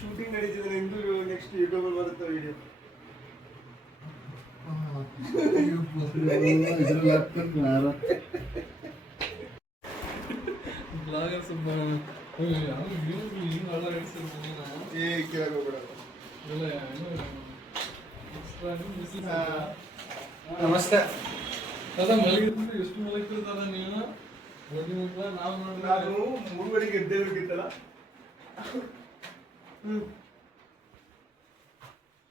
Shooting ನಡೀತಿದ್ರೆ ಎಂದು next YouTube ಅಲ್ಲಿ ಬರುತ್ತೆ ವಿಡಿಯೋ. ನಮಸ್ತೆ. ಎಷ್ಟು ಮಲಗಿರ್ತಾರ ನೀವು? ನಾವು 3 ಗಂಟೆಗೆ ಎದ್ದೇಳಬೇಕಿತ್ತಲ್ಲ.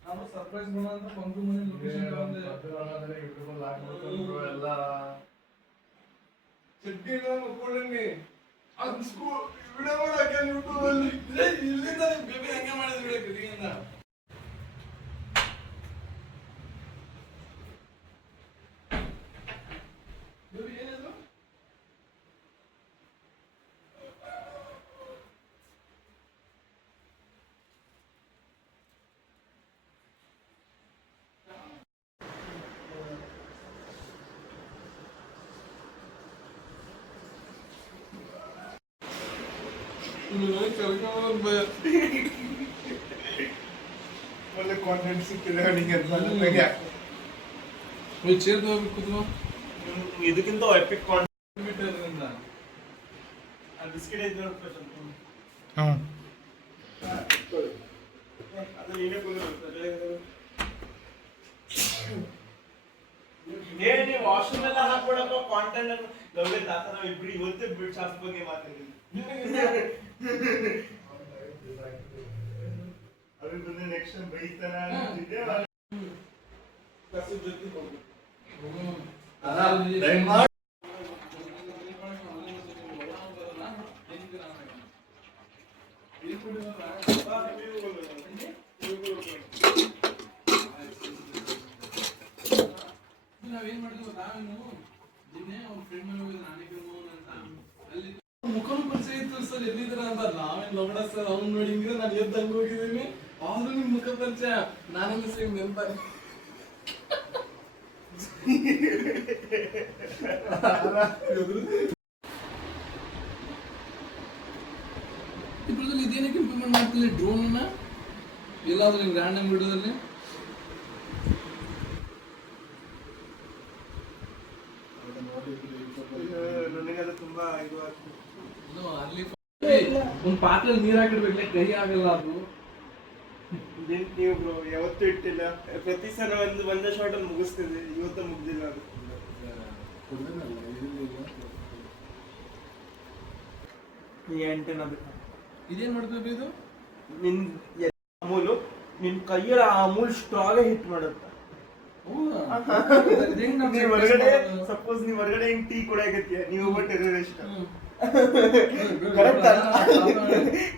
ನಾನು ಸರ್ಪ್ರೈಸ್ ಮಾಡೋಣ ಬಂದು ಮನೆ ಲೊಕೇಶನ್ ಬಂದೆ. ಎಲ್ಲ ಚಡ್ಡಿ ಹಾಕೊಂಡೇನಿ. ಅನ್ಸ್ಕೋ ವಿಡಿಯೋ ಮಾಡಕ್ಕೆ ಯೂಟ್ಯೂಬ್ ಅಲ್ಲಿ ಇಲ್ಲಿಂದ ಬೇಬಿ ಹಂಗೆ ಮಾಡಿದ್ವಿ ವಿಡಿಯೋ ಕಲಿಯಿಂದ. ಬೇಬಿ ಏನಿದು? ಒಳ್ಳೆ ಕಾಂಟೆಂಟ್ ಸಿಕ್ಕಿದೆ ಅವನಿಗೆ. ಚೇರ್ ತಗೋಬೇಕು. ಇದಕ್ಕಿಂತ ಎಪಿಕ್ ಕಾಂಟೆಂಟ್ ಬಿಸ್ಕೆಟ್ ಐತೆ ಅದು ನೀನೇ ನೀವು ವಾಶ್ರೂಮ್ ಎಲ್ಲ ಹಾಕ್ಬಿಡಪ್ಪ ಕಾಂಟೆಂಟ್ ಅನ್ನು. ಲವ್ಲಿ ತಾತ ನಾವು ಇಬ್ರು ಇವತ್ತೇ ಬಿಡ್ ಶಾರ್ಟ್ ಬಗ್ಗೆ ಮಾತಾಡಿದ್ವಿ. ಅದು ಬಂದು ನೆಕ್ಸ್ಟ್ ಬೈತಾನ ಅಂತಿದ್ದೆ. ಕಸದ ಜೊತೆ ಹೋಗ್ಬೇಕು. ನಾವೇನ್ ಮಾಡಿದ್ವಿ ನಾವೇನು ನಿನ್ನೆ ಅವ್ರ ಫ್ರೆಂಡ್ ಮನೆ ಹೋಗಿದ್ದೆ ಅಂತ ಅಲ್ಲಿ ಮುಖನೂ ಪರಿಚಯ ಇತ್ತು ಸರ್ ಎಲ್ಲಿದ್ದೀರ ಅಂತ. ನಾವೇನ್ ಲೋಗಡ ಸರ್ ಅವ್ನು ನೋಡಿ ಹಿಂಗಿದೆ ನಾನು ಎದ್ದಂಗೆ ಹೋಗಿದ್ದೀನಿ. ಆದ್ರೂ ನಿಮ್ ಮುಖ ಪರಿಚಯ ನಾನೆಲ್ಲ ಸೇಮ್ ನೆನಪಾರೆ. ಇಬ್ಬರದಲ್ಲಿ ಇದೇನಕ್ಕೆ ಇಂಪ್ಲಿಮೆಂಟ್ ಮಾಡ್ತಿಲ್ಲ ಡ್ರೋನ್ ಅನ್ನ ಎಲ್ಲಾದ್ರೂ ಹಿಂಗ್ ರ್ಯಾಂಡಮ್ ವಿಡಿಯೋದಲ್ಲಿ? ನನಗದು ತುಂಬಾ ಇದು ಅಲ್ಲಿ ಒಂದ್ ಪಾತ್ರೆ ನೀರ್ ಹಾಕಿಡ್ಬೇಕಲ್ಲ, ಕೈ ಆಗಲ್ಲ ಅದು. ನೀವು ಯಾವತ್ತೂ ಇಟ್ಟಿಲ್ಲ. ಪ್ರತಿ ಸಲ ಒಂದೇ ಶಾರ್ಟ್ ಅಲ್ಲಿ ಮುಗಿಸ್ತಿದ್ದೆ. ಇವತ್ತು ಮುಗ್ದಿಲ್ಲ ಅದು. ಇದೇನ್ ಮಾಡ್ಬೇಕು ಇದು? ನಿನ್ ಅಮೂಲು ನಿನ್ ಕೈಯಲ್ಲಿ ಆ ಅಮೂಲ್ ಸ್ಟ್ರಾಗ್ ಹಿಟ್ ಮಾಡುತ್ತ. ಹೊರಗಡೆ ಸಪೋಸ್ ನೀವ್ ಹೊರಗಡೆ ಹಿಂಗ್ ಟೀ ಕುಡಿಯಕತ್ತೀಯ, ನೀವು ಒಬ್ಬ ಟೆರರಿಸ್ಟ್.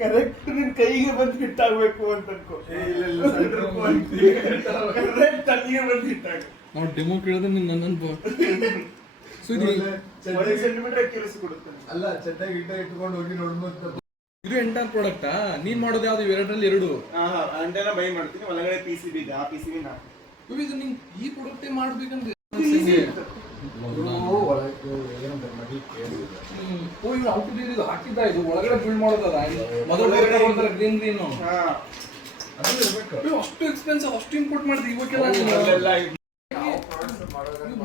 ಕರೆಕ್ಟ್ ನಿನ್ ಕೈಗೆ ಬಂದು ಹಿಟ್ ಆಗ್ಬೇಕು ಅಂತ ಅನ್ಕೋ. ಕರೆಕ್ಟ್ ತಲೆಗೆ ಬಂದು ಹಿಟ್ ಆಗ. ನಾವು ಡೆಮೋ ಕೇಳಿದ್ರೆ ನಿನ್ ನನ್ನ ಸೆಂಟಿಮೀಟರ್ ಕೆಲಸ ಕೊಡುತ್ತೆ. ಅಲ್ಲ ಚಟ್ಟಾಗಿ ಇಟ್ಕೊಂಡು ಹೋಗಿ ನೋಡ್ಬೋದು. ಇದು ಎಂಟರ್ ಪ್ರಾಡಕ್ಟಾ? ನೀನ್ ಮಾಡೋದು ಯಾವ್ದು? ಎರಡರಲ್ಲಿ ಎರಡು ಅಂಟೆನಾ ಬೈ ಮಾಡ್ತೀನಿ. ಒಳಗಡೆ PCB ಇದೆ. ಆ PCB ಇದು ನಿಂಗ್ ಈ ಪ್ರಾಡಕ್ಟೇ ಮಾಡ್ಬೇಕಂದ್ರೆ ಹಾಕಿದ್ದ. ಇದು ಒಳಗಡೆ ಬಿಲ್ಡ್ ಮಾಡೋದಲ್ಲ. ಮೊದಲು ಗ್ರೀನ್ ಗ್ರೀನ್ ಅಷ್ಟು ಎಕ್ಸ್ಪೆನ್ಸಿವ್, ಅಷ್ಟು ಇಂಪೋರ್ಟ್ ಮಾಡಿದ್ವಿ. ಇವಕ್ಕೆಲ್ಲ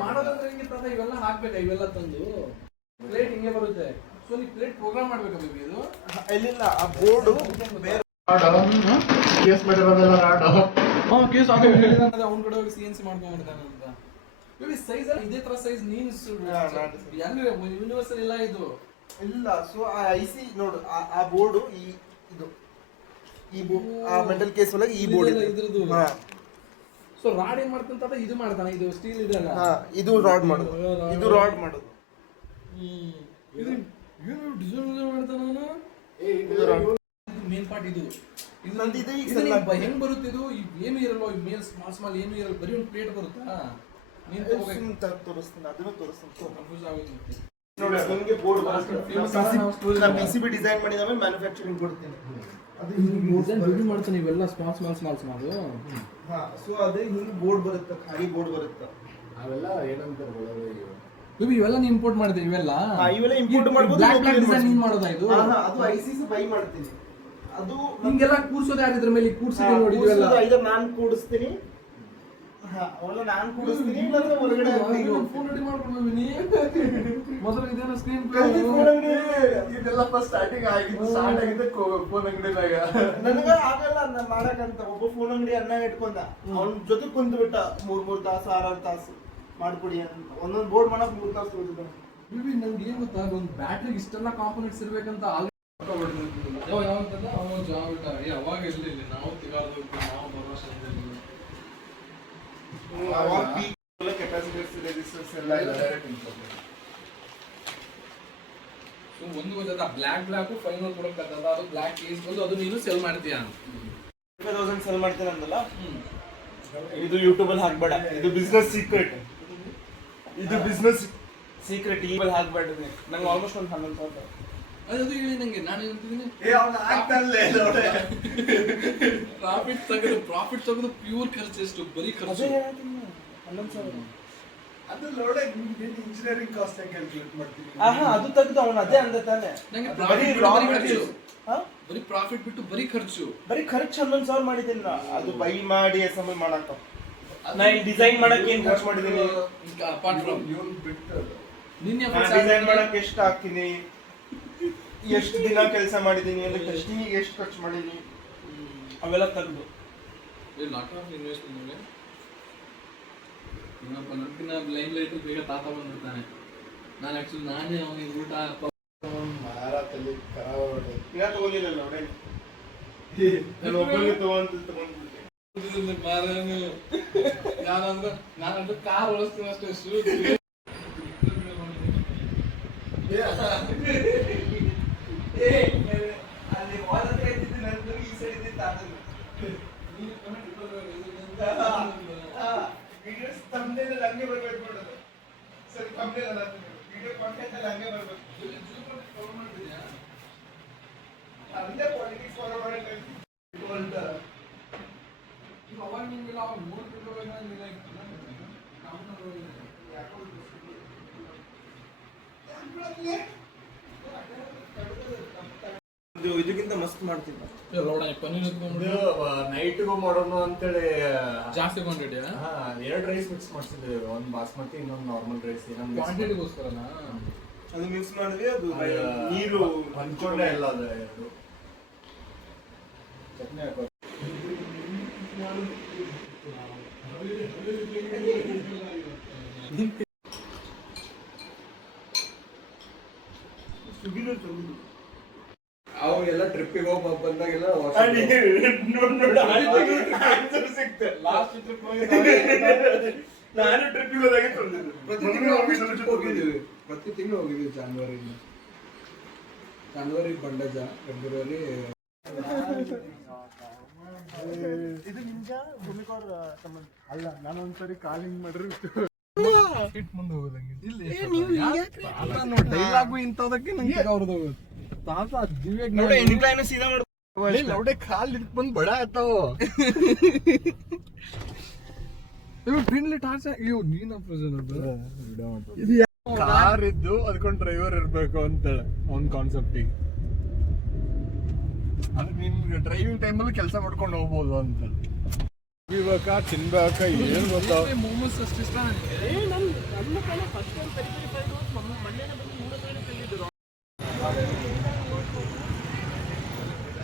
ಮಾಡೋದಂದ್ರೆ ಹಿಂಗೆ ತಾತ ಇವೆಲ್ಲ ಹಾಕ್ಬೇಕ. ಇವೆಲ್ಲ ತಂದು ಪ್ಲೇಟ್ ಹಿಂಗೆ ಬರುತ್ತೆ. ಸೊ ಪ್ಲೇಟ್ ಪ್ರೋಗ್ರಾಮ್ ಮಾಡ್ಬೇಕಾ ಬೇಬಿ ಇದು? ಇಲ್ಲಿಲ್ಲ, ಆ ಬೋರ್ಡು ಬೇರೆ ಕೇಸ್ ಮಾಡಿರೋದೆಲ್ಲ ರಾಡು. ಕೇಸ್ ಅವ್ನ ಕಡೆ ಹೋಗಿ CNC ಮಾಡ್ಕೊಂಡ್ಬಿಡ್ತಾನೆ ಅಂತ. ಬೇಬಿ ಸೈಜ್ ಅಲ್ಲಿ ಇದೇ ತರ ಸೈಜ್ ನೀನು ಯೂನಿವರ್ಸಲ್ ಇಲ್ಲ ಇದು ಇಲ್ಲ. ಸೊ ಆ IC ನೋಡು, ಆ ಬೋರ್ಡು ಇದು ಆ ಮೆಟಲ್ ಕೇಸ್ ಒಳಗೆ ಈ ಬೋರ್ಡ್ ಇದ್ರದ್ದು. ಸೊ ರಾಡ್ ಏನ್ ಮಾಡ್ತಾನೆ, ಇದು ಮಾಡ್ತಾನೆ, ಇದು ಸ್ಟೀಲ್ ಇದೆಲ್ಲ, ಇದು ರಾಡ್ ಮಾಡೋದು, ಇದು ರಾಡ್ ಮಾಡೋದು. ಏನು ಡಿಸೈನ್ ಮಾಡ್ತಾನೆ ಅವನು. ಮೇನ್ ಪಾರ್ಟ್ ಇದು ನಂದಿದೆ. ಈಗ ಹೆಂಗ್ ಬರುತ್ತೆ ಇದು? ಏನು ಇರಲ್ಲ, ಮೇಲ್ ಸ್ಮಾಲ್ ಏನು ಇರಲ್ಲ, ಬರೀ ಒಂದು ಪ್ಲೇಟ್ ಬರುತ್ತಾ? ನೀನ್ ತೋರಿಸ್ತೀನಿ, ಅದನ್ನು ತೋರಿಸ್ತೀನಿ. ಕನ್ಫ್ಯೂಸ್ ಆಗುತ್ತೆ ನೋಡಿ, ನಿಮಗೆ ಬೋರ್ಡ್ PCB ಡಿಸೈನ್ ಮಾಡಿದ ಮ್ಯಾನುಫ್ಯಾಕ್ಚರಿಂಗ್ ಕೊಡ್ತೀನಿ. ಅದು ಡಿಸೈನ್ ಮಾಡ್ತಾನೆ ಇವೆಲ್ಲ ಸ್ಮಾಲ್. ಹಾ, ಸೊ ಅದೇ ಹಿಂಗೆ ಬೋರ್ಡ್ ಬರುತ್ತೆ, ಖಾಲಿ ಬೋರ್ಡ್ ಬರುತ್ತೆ. ಅವೆಲ್ಲ ಏನಂತಾರೆ ಇವೆಲ್ಲ ನೀ ಇಂಪೋರ್ಟ್ ಮಾಡಿದೆ ಇವೆಲ್ಲ? ಇವೆಲ್ಲ ಇಂಪೋರ್ಟ್ ಮಾಡ್ಬೋದು. ಬ್ಲಾಕ್ ಡಿಸೈನ್ ನೀನ್ ಮಾಡೋದಾ ಇದು? ಅದು ICC ಬೈ ಮಾಡ್ತೀನಿ. ಅದು ಹಿಂಗೆಲ್ಲ ಕೂರ್ಸೋದೇ ಯಾರಿದ್ರ ಮೇಲೆ ಕೂರ್ಸಿದೆ ನೋಡಿ ಇವೆಲ್ಲ? ಇದನ್ನ ನಾನು ಕೂಡಿಸ್ತೀನಿ. ನಾನು ಕೂಡಿಸ್ತೀನಿ, ಇಲ್ಲಾಂದ್ರೆ ಹೊರಗಡೆ ಫೋನ್ ರೆಡಿ ಮಾಡ್ಕೊಂಡು ನೀ ಮೊದಲು ಇದೇನೋ ಸ್ಕ್ರೀನ್ ಇದೆಲ್ಲ ಫಸ್ಟ್ ಸ್ಟಾರ್ಟ್ ಆಗಿದ್ದು ಫೋನ್ ಅಂಗಡಿದಾಗ. ನನಗ ಆಗಲ್ಲ ಮಾಡಕಂತ. ಒಬ್ಬ ಫೋನ್ ಅಂಗಡಿ ಅನ್ನ ಇಟ್ಕೊಂಡ, ಅವನ ಜೊತೆ ಕುಂತು ಬಿಟ್ಟ 3 ತಾಸು 6 ತಾಸು ಮಾಡ್ಕೊಡಿ ಅಂತ. ಒಂದೊಂದು ಬೋರ್ಡ್ ಮಾಡಕ್ 3 ತಾಸು ತಗೋತಿದ್ದ. ನಂಗೆ ಏನ್ ಗೊತ್ತಾ, ಒಂದು ಬ್ಯಾಟ್ರಿಗೆ ಇಷ್ಟೆಲ್ಲ ಕಾಂಪೋನೆಂಟ್ಸ್ ಇರ್ಬೇಕಂತ ಅವಾಗ ಇರ್ಲಿಲ್ಲ. ನಾವು ತಿಗಾರ್ದು ನಾವು ಭರವಸೆ ಕೆಪಾಸಿಟರ್ಸ್ ರೆಸಿಸ್ಟರ್ಸ್ ಎಲ್ಲ ಒಂದು ಗೊತ್ತದ ಬ್ಲಾಕ್ ಫೈನಲ್ ಪ್ರಾಡಕ್ಟ್ ಆಗ್ತದ. ಅದು ಬ್ಲಾಕ್ ಕೇಸ್ ಬಂದು ಅದು ನೀನು ಸೆಲ್ ಮಾಡ್ತೀಯ. 2000 ಸೆಲ್ ಮಾಡ್ತೀನಿ ಅಂದಲ್ಲ, ಇದು ಯೂಟ್ಯೂಬ್ ಅಲ್ಲಿ ಹಾಕ್ಬೇಡ, ಇದು ಬಿಸ್ನೆಸ್ ಸೀಕ್ರೆಟ್. ಇದು ಬಿಸ್ನೆಸ್ ಸೀಕ್ರೆಟ್ ಯೂಟ್ಯೂಬ್ ಅಲ್ಲಿ ಹಾಕ್ಬೇಡ. ನಂಗೆ ಆಲ್ಮೋಸ್ಟ್ ಒಂದು 11,000 ಅದು ಹೇಳಿ ನಂಗೆ. ನಾನು ಹೇಳ್ತಿದ್ದೀನಿ ಪ್ರಾಫಿಟ್ ತೆಗೆದು ಪ್ಯೂರ್ ಖರ್ಚು ಎಷ್ಟು? ಬರೀ ಖರ್ಚು 11,000. ಅದು ನೋಡ ಇಂಜಿನಿಯರಿಂಗ್ ಕಾಸ್ಟ್ ಕ್ಯಾಲ್ಕುಲೇಟ್ ಮಾಡ್ತೀನಿ. ಅದು ತೆಗೆದು ಅವನು ಅದೇ ಅಂದ ತಾನೆ. ಬರೀ ಪ್ರಾಫಿಟ್ ಬಿಟ್ಟು ಬರೀ ಖರ್ಚು 11,000 ಮಾಡಿದ್ದೀನಿ ನಾ. ಅದು ಬೈ ಮಾಡಿ ಅಸೆಂಬಲ್ ಮಾಡಕ. ನಾ ಡಿಸೈನ್ ಮಾಡಕ್ಕೆ ಏನು ಖರ್ಚು ಮಾಡಿದ್ದೀನಿ? ಅಪಾರ್ಟ್ ಫ್ರಮ್ ನಿನ್ನೆ ಡಿಸೈನ್ ಮಾಡಕ್ಕೆ ಎಷ್ಟು ಹಾಕ್ತೀನಿ, ಎಷ್ಟು ದಿನ ಕೆಲಸ ಮಾಡಿದ್ದೀನಿ, ಅಂದ್ರೆ ಟೆಸ್ಟಿಂಗಿಗೆ ಎಷ್ಟು ಖರ್ಚು ಮಾಡಿದ್ದೀನಿ, ಅವೆಲ್ಲ ತೆಗೆದು. Lot of investment. ಇನ್ನೊಬ್ಬ ನನ್ಕಿನ ಲೈಮ್ ಲೈಟ್ ಬೇಗ ತಾತ ಬಂದಿರ್ತಾನೆ. ನಾನು ಆಕ್ಚುಲಿ ನಾನೇ ಅವನಿಗೆ ಊಟ ಮಾರಾತಲ್ಲಿ ಕರಾವಳಿ ಈಗ ತಗೊಂಡಿರಲ್ಲ ಅವಡೆ ನಾನು ಒಬ್ಬನಿಗೆ ತಗೊಂಡ್ಬಿಟ್ಟೆ. ನಾನಂದ್ರೆ ಕಾರ್ ಓಡಿಸ್ತೀನಿ ಅಷ್ಟೇ. ಶೂ ಅಲ್ಲಿ ವಾಲ್ ಹತ್ರ ಇದ್ದಿದ್ದು ನಂದು, ಈ ಸೈಡ್ ಇದ್ದಿದ್ದು ತಾತಂದು. ವಿಡಿಯೋಸ್ ತಮ್ಮನೇಲಿ ಹಂಗೆ ಬರ್ಬೇಕು ನೋಡೋದು. ಸರಿ, ತಮ್ಮನೇಲಿ ಅಲ್ಲ, ವಿಡಿಯೋ ಕಾಂಟೆಂಟ್ ಅಲ್ಲಿ ಹಂಗೆ ಬರ್ಬೇಕು. ಹಂಗೆ ಪಾಲಿಟಿಕ್ಸ್ ಫಾಲೋ ಮಾಡಕ್ಕೆ ಅವಾಗ ನಿಮ್ಗೆಲ್ಲ ಅವಾಗ ನೋಡ್ತಿರ್ಬೇಕು. ಇದಕ್ಕಿಂತ ಮಸ್ತ್ ಮಾಡ್ತೀನಿ. ನೈಟ್ಗೂ ಮಾಡೋಣ ಅಂತೇಳಿ ಜಾಸ್ತಿ ಕ್ವಾಂಟಿಟಿ 2 ರೈಸ್ ಮಿಕ್ಸ್ ಮಾಡ್ಸಿದ್ವಿ. ಒಂದು ಬಾಸ್ಮತಿ, ಇನ್ನೊಂದು ನಾರ್ಮಲ್ ರೈಸ್. ಕ್ವಾಂಟಿಟಿಗೋಸ್ಕರನಾ ಅದು ಮಿಕ್ಸ್ ಮಾಡಿದ್ವಿ. ಅದು ನೀರು ಹೊಂದ್ಕೊಂಡೆ ಎಲ್ಲ ಅದು ಚಟ್ನಿ ಹಾಕೋ. ಅವಾಗೆಲ್ಲ ಟ್ರಿಪ್ಪಿಗೆ ಹೋಗಿ ಬಂದಾಗೆಲ್ಲ ಸಿಕ್ತೆ. ಲಾಸ್ಟ್ ಟ್ರಿಪ್ ನಾನು ಟ್ರಿಪ್ಪಿಗೆ ಹೋದಾಗೆ ಹೋಗಿದ್ದೀವಿ. ಪ್ರತಿ ತಿಂಗಳು ಹೋಗಿದ್ದೀವಿ. ಜಾನ್ವರಿ ಬಂಡಜ, ಫೆಬ್ರವರಿ. ಇದು ನಿಂಜ ಭೂಮಿಕೌರ್ ಸಂಬಂಧ ಅಲ್ಲ, ನಾನೊಂದ್ಸರಿ ಕಾಲಿಂಗ್ ಮಾಡ್ರಿ ಮುಂದೆ ಹೋಗೋದಂಗೆ. ಡೈಲಾಗು ಇಂಥದಕ್ಕೆ ನಂಗೆ ಅವ್ರದ್ದು ತಾತ ದಿವ್ಯಾಗ ನೋಡಿ ಎನ್ಕ್ಲೈನ್ ಸೀದಾ ಮಾಡ್ಬೇಕು. ಲೌಡೆ ಕಾಲ್ ಇದಕ್ಕೆ ಬಂದು ಬಡ ಆಯ್ತಾವ. ಪಿನ್ಲಿ ಟಾರ್ಚ್ ಇವು ನೀನ ಕಾರ್ ಇದ್ದು ಅದಕ್ಕೊಂದು ಡ್ರೈವರ್ ಇರ್ಬೇಕು ಅಂತೇಳಿ ಅವ್ನ ಕಾನ್ಸೆಪ್ಟಿಗೆ. ಅದಕ್ಕೆ ನಿಮ್ಗೆ ಡ್ರೈವಿಂಗ್ ಟೈಮಲ್ಲಿ ಕೆಲಸ ಮಾಡ್ಕೊಂಡು ಹೋಗ್ಬೋದು ಅಂತ. ಇವಾಗ ತಿನ್ಬೇಕ ಏನು ಗೊತ್ತಾವ. ಮೋಮೋಸ್ ಅಷ್ಟು ಇಷ್ಟ ನನಗೆ.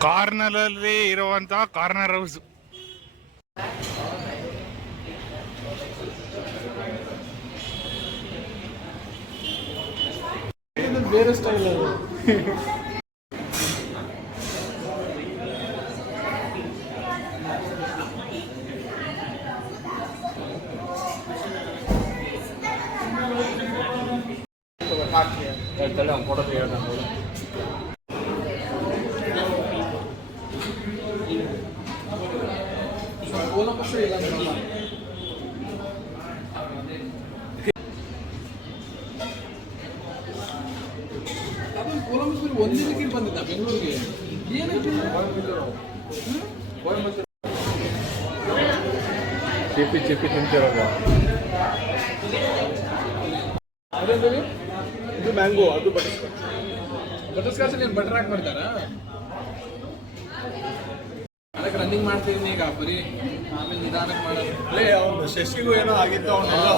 ಕಾರ್ನರಲ್ಲಿ ಇರುವಂತ ಕಾರ್ನರ್ ಹೌಸ್. ಬೇರೆ ಸ್ಟೈಲ್ ಅದು. ಫೋಟೋ ತೆಗೆಯೋಣ. ಕೊಲಂಬಸ್ ಇಲ್ಲ ನೋಡಲ್ಲ. ಅದು ಕೊಲಂಬಸ್ ಒಂದೇ ಟಿಕೆಟ್ ಬಂದಿದ್ದ ಬೆಂಗಳೂರಿಗೆ. ಏನಕ್ಕೆ ಚಿಪ್ಪಿ ತಿಂತಿರೋದು. ಅದೇಂದ್ರಿ ಇದು ಮ್ಯಾಂಗೋ, ಅದು ಬಟರ್ ಬಟರ್ ಸ್ಕಾಚ್ ಏನು ಬಟರ್ ಹಾಕಿ ಮಾಡ್ತಾರಾ? ಅದಕ್ಕೆ ರನ್ನಿಂಗ್ ಮಾಡ್ತಿದ್ದೀನಿ ಈಗ ಬರೀ, ಆಮೇಲೆ ನಿಧಾನಕ್ಕೆ ಮಾಡೋದು. ಶಶಿಗೂ ಏನೋ ಆಗಿತ್ತು, ಅವನ್ನೆಲ್ಲ